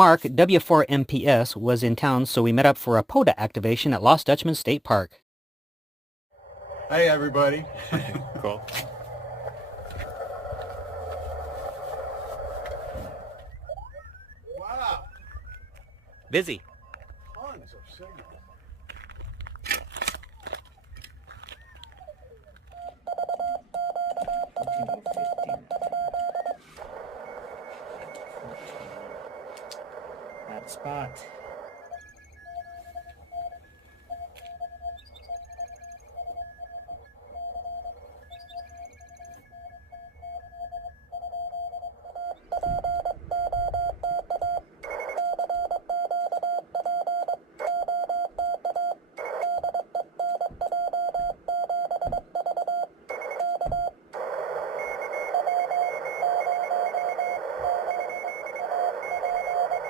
Marc W4MPS was in town, so we met up for a POTA activation at Lost Dutchman State Park. Hey, everybody. Cool. Wow. Busy. Tons of signals. That spot.